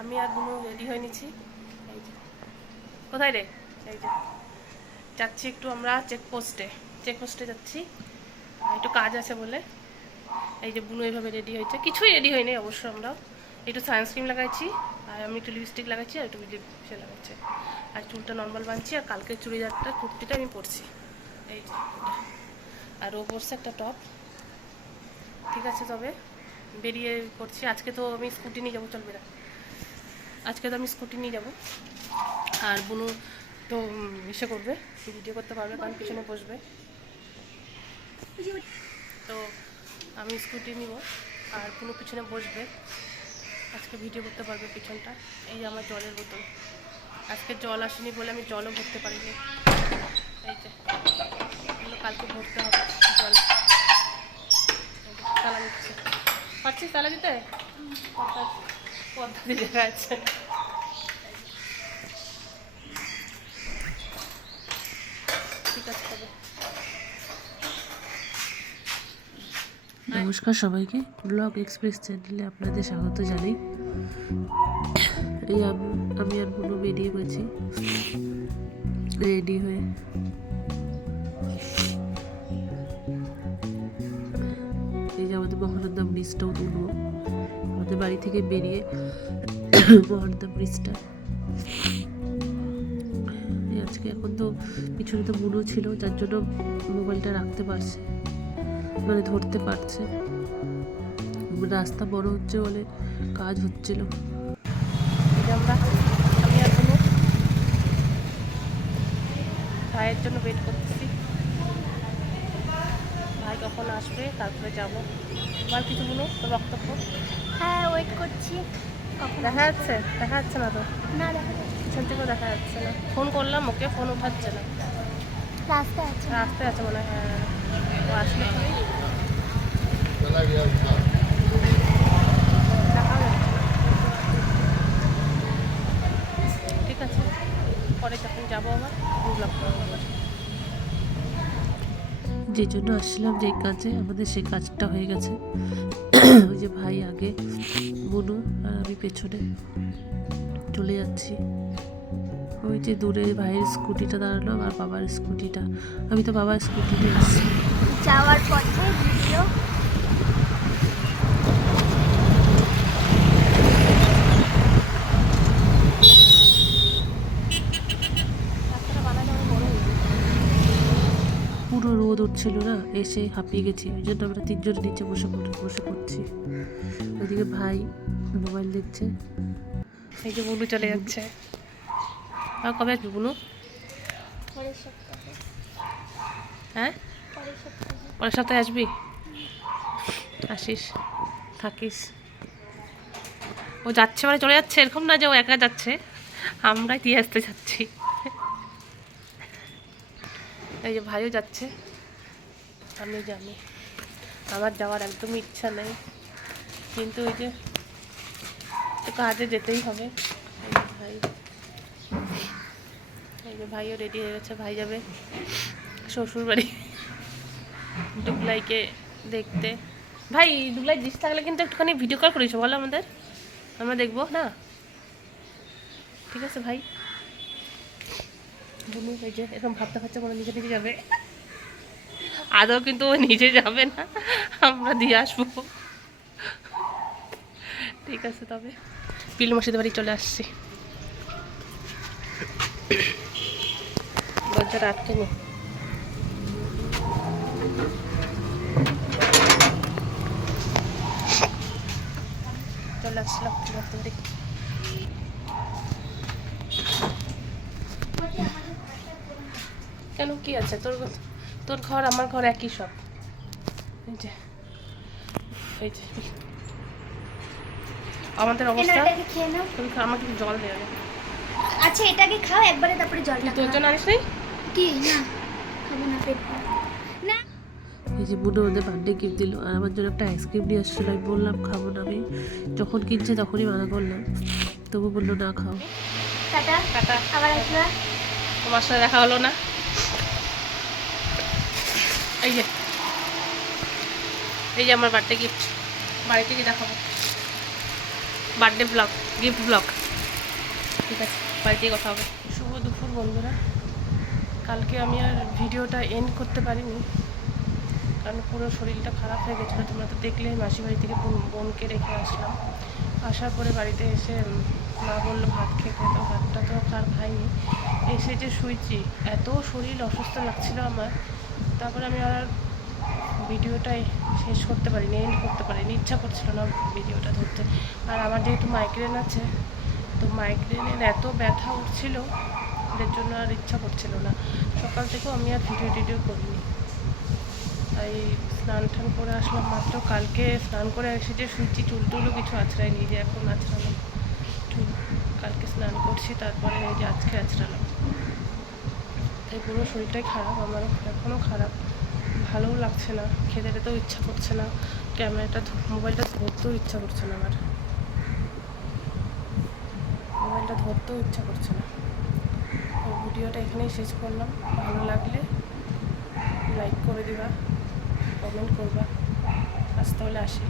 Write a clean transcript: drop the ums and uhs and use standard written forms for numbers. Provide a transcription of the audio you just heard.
আমি আর বুনু রেডি হয়ে নিচ্ছি। এই যে কোথায় রে? এই যে যাচ্ছি একটু আমরা চেকপোস্টে যাচ্ছি, একটু কাজ আছে বলে। এই যে বুনু এইভাবে রেডি হয়েছে, কিছুই রেডি হয়নি অবশ্য। আমরাও একটু সানস্ক্রিন লাগাইছি, আর আমি একটু লিপস্টিক লাগাচ্ছি, আর একটু লিপসে লাগাচ্ছি, আর চুলটা নর্মাল বানছি। আর কালকে চুড়িদারটা কুর্তিটা আমি পরছি, এই যে। আর ও পরছে একটা টপ। ঠিক আছে, তবে বেরিয়ে পড়ছি। আজকে তো আমি স্কুটি নিয়ে যাবো, চলবে না। আজকে তো আমি স্কুটি নিয়ে যাবো, আর বুনু তো ইসে করবে, ভিডিও করতে পারবে কারণ পিছনে বসবে। তো আমি স্কুটি নিব, আর বুনু পিছনে বসবে, আজকে ভিডিও করতে পারবে পিছনটা। এই আমার জলের বোতল, আজকে জল আসেনি বলে আমি জলও ভরতে পারিনি। এই যে এগুলো কালকে ভরতে হবে জল। তালা দিচ্ছে, পারছিস তালা দিতে? পদ্মা দিয়ে দেখা যাচ্ছে। ঠিক আছে তবে। নমস্কার সবাইকে, ব্লগ এক্সপ্রেস চ্যানেলে আপনাদের স্বাগত জানাই। এই আমি আর বুনু বেরিয়ে গেছি রেডি হয়ে। এই যে আমাদের মহানন্দা ব্রিজটাও তুলবো, আমাদের বাড়ি থেকে বেরিয়ে মহানন্দা ব্রিজটা। আজকে এখন তো পিছনে তো বুনু ছিল, যার জন্য মোবাইলটা রাখতে পারছে, মানে ধরতে পারছে। রাস্তা বড় হচ্ছে বলে কাজ হচ্ছিল। আমি আর বুনু ভাইয়ের জন্য ওয়েট করতেছি, ভাই কখন আসবে তারপরে যাবো। আমার কিছু বুনু তোর বক্তব্য? হ্যাঁ, ওয়েট করছি। দেখা যাচ্ছে না তো, না, দেখা পিছন থেকেও দেখা যাচ্ছে না। ফোন করলাম ওকে, ফোন উঠাচ্ছে না, রাস্তায় আছে। রাস্তায় আছে মনে হয়। হ্যাঁ, ও আসলে পরেই দেখাও যাচ্ছে না। ঠিক আছে, পরে যখন যাবো আবার ব্লগ করবো আবার। যে জন্য আসছিলাম যে কাজে, আমাদের সেই কাজটা হয়ে গেছে। ওই যে ভাই আগে, বুনু আর আমি পেছনে চলে যাচ্ছি। ওই যে দূরে ভাইয়ের স্কুটিটা দাঁড়ানো, আর বাবার স্কুটিটা। আমি তো বাবার স্কুটিতে আসছি। যাওয়ার পথে ভিডিও। পুরো রোদ উঠছিল না, এসে হাঁপিয়ে গেছি। ওই জন্য আমরা তিনজন নিচে বসে পড়ছি। ওইদিকে ভাই মোবাইল দেখছে। এই যে বুনু চলে যাচ্ছে। আর কবে আসবি বুনু? পরের সপ্তাহে। হ্যাঁ, পরের সপ্তাহে। পরের সপ্তাহে আসবি? আসিস, থাকিস। ও যাচ্ছে মানে চলে যাচ্ছে, এরকম না যে ও একা যাচ্ছে, আমরাই দিয়ে আসতে যাচ্ছি। এই যে ভাইও যাচ্ছে, আমি জানি আমার যাওয়ার একদমই ইচ্ছা নেই, কিন্তু ওই যে কাজে যেতেই হবে। এই যে ভাইও রেডি হয়ে গেছে, ভাই যাবে শ্বশুর বাড়ি দুবলাইকে দেখতে। ভাই দুবলাই ডিশ থাকলে কিন্তু একটুখানি ভিডিও কল করিস বলো আমাদের, আমরা দেখবো না? ঠিক আছে ভাই। বুনু এই যে এরকম ভাবতে ভাবতে মনে নিজে নিজে যাবে, আদৌ কিন্তু ও নিজে যাবে না, আমরা দিয়ে আসবো। ঠিক আছে তবে, পিল মশিদের বাড়ি চলে আসছি। দরজাটা আটকে নি। চলে আসলাম বাড়ি। কেন, কি আছে তোর? তোর ঘর আমার ঘর একই সব। এই যে এই যে আমাদের অবস্থা। এটাকে খেয়ে নাও। তুমি আমাকে একটু জল দেবে? আচ্ছা, এটাকে খাও একবারে, তারপরে জলটা তোর খাও। জন্য আনিস নাই? কি না খাবো না, পেট না। এই যে বুনু আমাদের বার্থডে গিফট দিল, আর আমার জন্য একটা আইসক্রিম নিয়ে আসছিল। আমি বললাম খাবো না, আমি যখন কিনছে তখনই মানা করলাম, তবু বললো না খাও। টাটা টাটা, আবার আসবা। তোমার সাথে দেখা হলো না। এই যে এই যে আমার বার্থডে গিফট, বাড়ি থেকে দেখাবো। Birthday blog, gift blog. ঠিক আছে, বাড়িতেই কথা হবে। শুভ দুপুর বন্ধুরা। কালকে আমি আর ভিডিওটা এন্ড করতে পারিনি, কারণ পুরো শরীরটা খারাপ হয়ে গেছিলো। তোমরা তো দেখলে মাসি বাড়ি থেকে বোনকে রেখে আসলাম। আসার পরে বাড়িতে এসে মা বললো ভাত খেতে, তো ভাতটা তো আর খাইনি। এসে যে শুয়েছি, এত শরীর অসুস্থ লাগছিল আমার। তারপরে আমি আর ভিডিওটাই শেষ করতে পারিনি, এন্ড করতে পারিনি, ইচ্ছা করছিল না ভিডিওটা ধরতে। আর আমার যেহেতু মাইগ্রেন আছে, তো মাইগ্রেনের এত ব্যথা উঠছিল, এর জন্য আর ইচ্ছা করছিল না। সকাল থেকেও আমি আর ভিডিও করিনি। তাই স্নান টান করে আসলাম মাত্র। কালকে স্নান করে এসে যে শুয়েছি, চুল টুলও কিছু আছড়াইনি, যে এখন আছড়ালাম চুল। কালকে স্নান করছি, তারপরে এই যে আজকে আছড়ালাম। তাই পুরো শরীরটাই খারাপ, আমারও এখনও খারাপ, ভালোও লাগছে না, খেতে টেতেও ইচ্ছা করছে না, মোবাইলটা ধরতেও ইচ্ছা করছে না, আমার মোবাইলটা ধরতেও ইচ্ছা করছে না। তো ভিডিওটা এখানেই শেষ করলাম। ভালো লাগলে লাইক করে দিবা, কমেন্ট করবা। আজ তাহলে আসি।